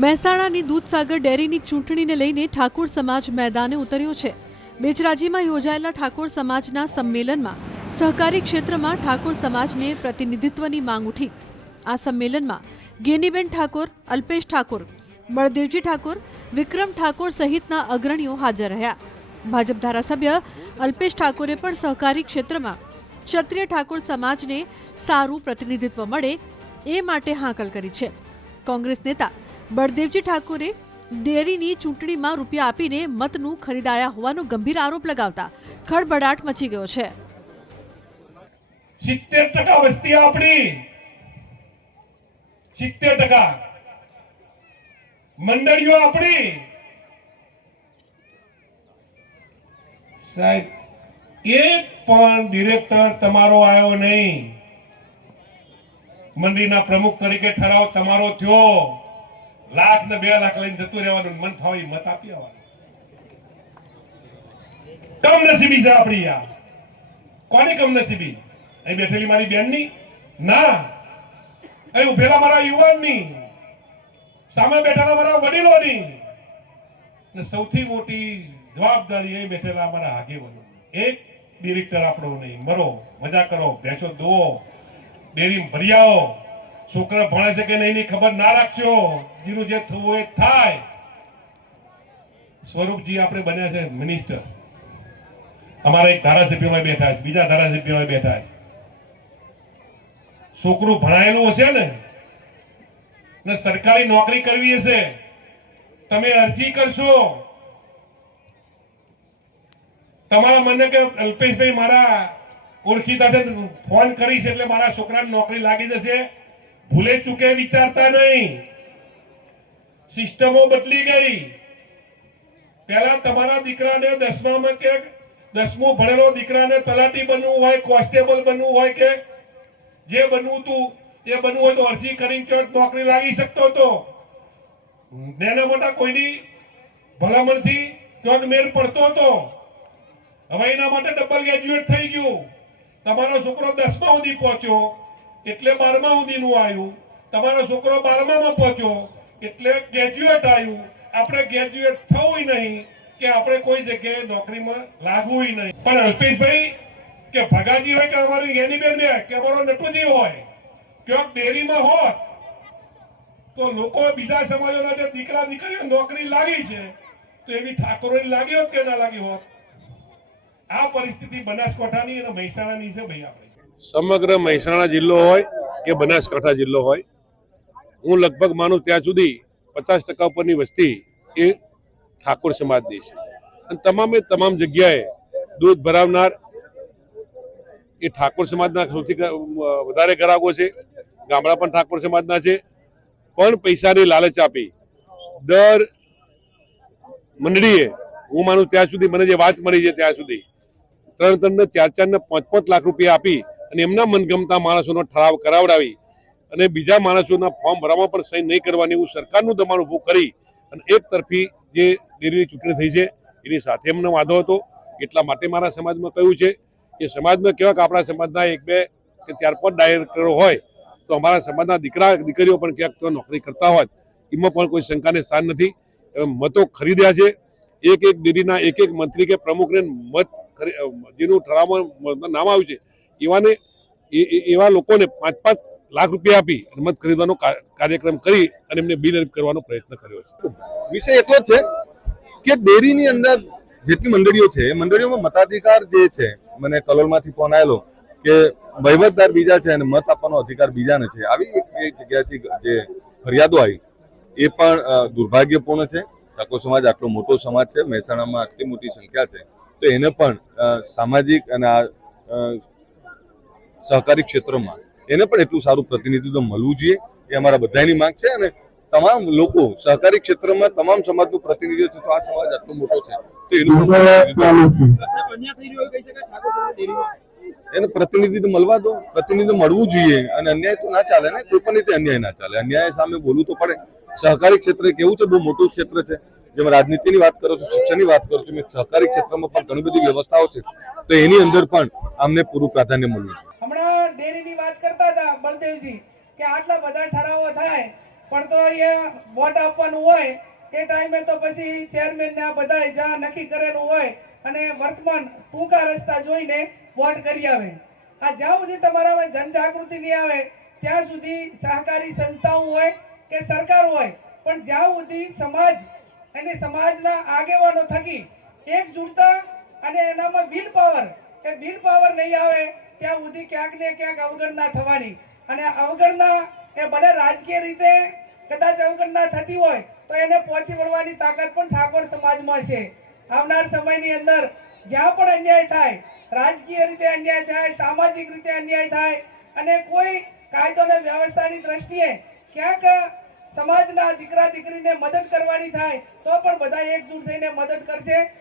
મહેસાણાની દૂધસાગર ડેરીની ચૂંટણીને લઈને ઠાકોર સમાજ મેદાને ઉતર્યો છે। બેચરાજીમાં યોજાયેલા ઠાકોર સમાજના સંમેલનમાં સહકારી ક્ષેત્રમાં ઠાકોર સમાજને પ્રતિનિધિત્વની માંગ ઉઠી। આ સંમેલનમાં ગેનીબેન ઠાકોર, અલ્પેશ ઠાકોર, બળદેવજી ઠાકોર, વિક્રમ ઠાકોર સહિતના અગ્રણીઓ હાજર રહ્યા। ભાજપ ધારાસભ્ય અલ્પેશ ઠાકોરે પણ સહકારી ક્ષેત્રમાં ક્ષત્રિય ઠાકોર સમાજને સારું પ્રતિનિધિત્વ મળે એ માટે હાકલ કરી છે। કોંગ્રેસ નેતા બળદેવજી ઠાકોરે ડેરીની ચૂંટણીમાં રૂપિયા આપીને મતનું ખરીદાયા હોવાનો ગંભીર આરોપ લગાવતા ખળભળાટ મચી ગયો છે। 70% વસ્તી આપણી, 70% મંડળીઓ આપણી। સાહેબ, એક પણ ડિરેક્ટર તમારો આવ્યો નહીં। મંડળીના પ્રમુખ તરીકે ઠરાવ તમારો થયો, લાખ ને 2 લાખ લઈને જતું રહેવાનું, મન ફાવી મત આપી આવવાનું। કમનસીબી છે આપણી। આ કોની કમનસીબી? અહીં બેઠેલી મારી બેનની ના, અહીં ઉભેલા મારા યુવાનની, સામે બેઠેલા મારા વડીલોની, અને સૌથી મોટી જવાબદારી અહીં બેઠેલા અમારા આગેવાનો। એક ડિરેક્ટર આપણો નહીં, મરો, મજા કરો, ભેંસો દોવો, ડેરી ભરી આવો, છોકરા ભણે છે કે નહીં ખબર ના રાખશો, જેનું જે થવું એ થાય। સ્વરૂપજી આપણે બન્યા છે મિનિસ્ટર, અમારા એક ધારાસભ્યમાં બેઠા છે, બીજા ધારાસભ્યમાં બેઠા છે। છોકરું ભણાયેલું હશે ને સરકારી નોકરી કરવી હશે, તમે અરજી કરશો, તમારા મને કે અલ્પેશભાઈ મારા ઓળખીતા છે, ફોન કરીશ એટલે મારા છોકરાને નોકરી લાગી જશે, ભૂલે ચૂકે વિચારતા નહીં। સિસ્ટમો બદલી ગઈ। પહેલા તમારા દીકરાને 10મામાં કે 10મું ભણેલો દીકરાને તલાટી બનવું હોય, કોન્સ્ટેબલ બનવું હોય કે જે બનવું હતું એ બનવું હોય તો અરજી કરીને ક્યાંક નોકરી લાગી શકતો હતો। નાના મોટા કોઈની ભલામણથી ક્યાંક મેળ પડતો હતો। હવે એના માટે ડબલ ગ્રેજ્યુએટ થઈ ગયું। તમારો છોકરો 10મા સુધી પહોંચ્યો એટલે 12મા સુધીનું આવ્યું, તમારો છોકરો 12મામાં પહોંચ્યો એટલે ગ્રેજ્યુએટ આવ્યું। આપણે ગ્રેજ્યુએટ થવું નહીં કે આપણે કોઈ જગ્યાએ નોકરીમાં લાગવું નહીં। પણ અલ્પેશભાઈ કે ભગાજી હોય કે અમારી ગેનીબેન કે અમારો નટુજી હોય, ક્યાંક ડેરીમાં હોત તો લોકો બીજા સમાજોના જે દીકરા દીકરીઓ નોકરી લાગી છે તો એવી ઠાકોરોની લાગી હોત કે ના લાગી હોત? આ પરિસ્થિતિ બનાસકાંઠાની અને મહેસાણાની છે ભાઈ। આપણે સમગ્ર મહેસાણા જિલ્લો હોય કે બનાસકાંઠા જિલ્લો હોય, હું લગભગ માનું ત્યાં સુધી 50% ઉપરની વસ્તી એ ઠાકોર સમાજની છે। અને તમામ જગ્યાએ દૂધ ભરાવનાર એ ઠાકોર સમાજના સૌથી વધારે ગ્રાહકો છે। ગામડા પણ ઠાકોર સમાજના છે, પણ પૈસાની લાલચ આપી દર મંડળીએ હું માનું ત્યાં સુધી, મને જે વાત મળી છે ત્યાં સુધી 3 ને 4 ને 5 લાખ રૂપિયા આપી અને એમના મનગમતા માણસોનો ઠરાવ કરાવડાવી અને બીજા માણસોના ફોર્મ ભરવામાં પણ સહી નહીં કરવાની એવું સરકારનું દબાણ ઊભું કરી અને એક તરફી જે ડેરીની ચૂંટણી થઈ છે એની સાથે એમનો વાંધો હતો। એટલા માટે મારા સમાજમાં કહ્યું છે કે સમાજમાં કેવા કે આપણા સમાજના 1, 2 કે 4, 5 ડાયરેક્ટરો હોય તો અમારા સમાજના દીકરા દીકરીઓ પણ ક્યાંક તો નોકરી કરતા હોય, એમાં પણ કોઈ શંકાને સ્થાન નથી। મતો ખરીદ્યા છે। એક ડેરીના એક મંત્રી કે પ્રમુખને મત જેનું ઠરાવમાં નામ આવ્યું છે એવા લોકોને 5-5 લાખ રૂપિયા આપી અને મત ખરીદવાનો કાર્યક્રમ કરી અને એમને બિનહરીફ કરવાનો પ્રયત્ન કર્યો છે। વિષય એટલો જ છે કે ડેરીની અંદર જેટલી મંડળીઓ છે એ મંડળીઓમાં મતાધિકાર જે છે, મને કલોલમાંથી ફોન આવેલો કે વહીવટદાર બીજા છે અને મત આપવાનો અધિકાર બીજાને છે, આવી એક જગ્યાથી જે ફરિયાદો આવી એ પણ દુર્ભાગ્યપૂર્ણ છે। ઠાકોર સમાજ આટલો મોટો સમાજ છે, મહેસાણામાં આટલી મોટી સંખ્યા છે, તો એને પણ સામાજિક અને સહકારી ક્ષેત્રમાં એને પણ એટલું સારું પ્રતિનિધિત્વ મળવું જોઈએ એ અમારા બધાની માંગ છે। અને તમામ લોકો સહકારી ક્ષેત્રમાં તમામ સમાજનું પ્રતિનિધિત્વ છે, તો આ સમાજ આટલો મોટો છે તો એને પ્રતિનિધિત્વ મળવા દો, પ્રતિનિધિત્વ મળવું જોઈએ। અને અન્યાય તો ના ચાલે ને, કોઈ પણ રીતે અન્યાય ના ચાલે, અન્યાય સામે બોલવું તો પડે। સહકારી ક્ષેત્ર કેવું છે, બહુ મોટું ક્ષેત્ર છે। જેમ રાજનીતિની વાત કરો છો, શિક્ષણની વાત કરો છો, સહકારી ક્ષેત્રમાં પણ ઘણી બધી વ્યવસ્થાઓ છે, તો એની અંદર પણ અમને પૂરું પ્રાધાન્ય મળવું। હમણાં ડેરીની વાત કરતા હતા બળદેવજી કે આટલા બધા ઠરાવો થાય પણ તો અહીંયા વોટ આપવાનું હોય એ ટાઈમે તો પછી ચેરમેન ને આ બધા જ્યાં નક્કી કરેલું હોય અને વર્તમાન ટૂંકા રસ્તા જોઈને વોટ કરી આવે. આ જ્યાં સુધી તમારામાં જનજાગૃતિ નહીં આવે ત્યાં સુધી સહકારી સંસ્થાઓ હોય કે સરકાર હોય, પણ જ્યાં સુધી સમાજ અને સમાજના આગેવાનો થકી એકજૂટતા અને એનામાં વિલ પાવર નહીં આવે ત્યાં સુધી ક્યાંક ને ક્યાંક અવગણના થવાની. અને અવગણના એ ભલે રાજકીય રીતે કદાચ અવગણના થતી હોય તો એને પહોંચી વળવાની તાકાત પણ ઠાકોર સમાજમાં છે. આવનાર સમયની અંદર જ્યાં પણ અન્યાય થાય, રાજકીય રીતે અન્યાય થાય, સામાજિક રીતે અન્યાય થાય અને કોઈ કાયદો અને વ્યવસ્થાની દ્રષ્ટિએ ક્યાંક સમાજના દીકરા દીકરીને મદદ કરવાની થાય તો પણ બધા એકજૂટ થઈને મદદ કરશે.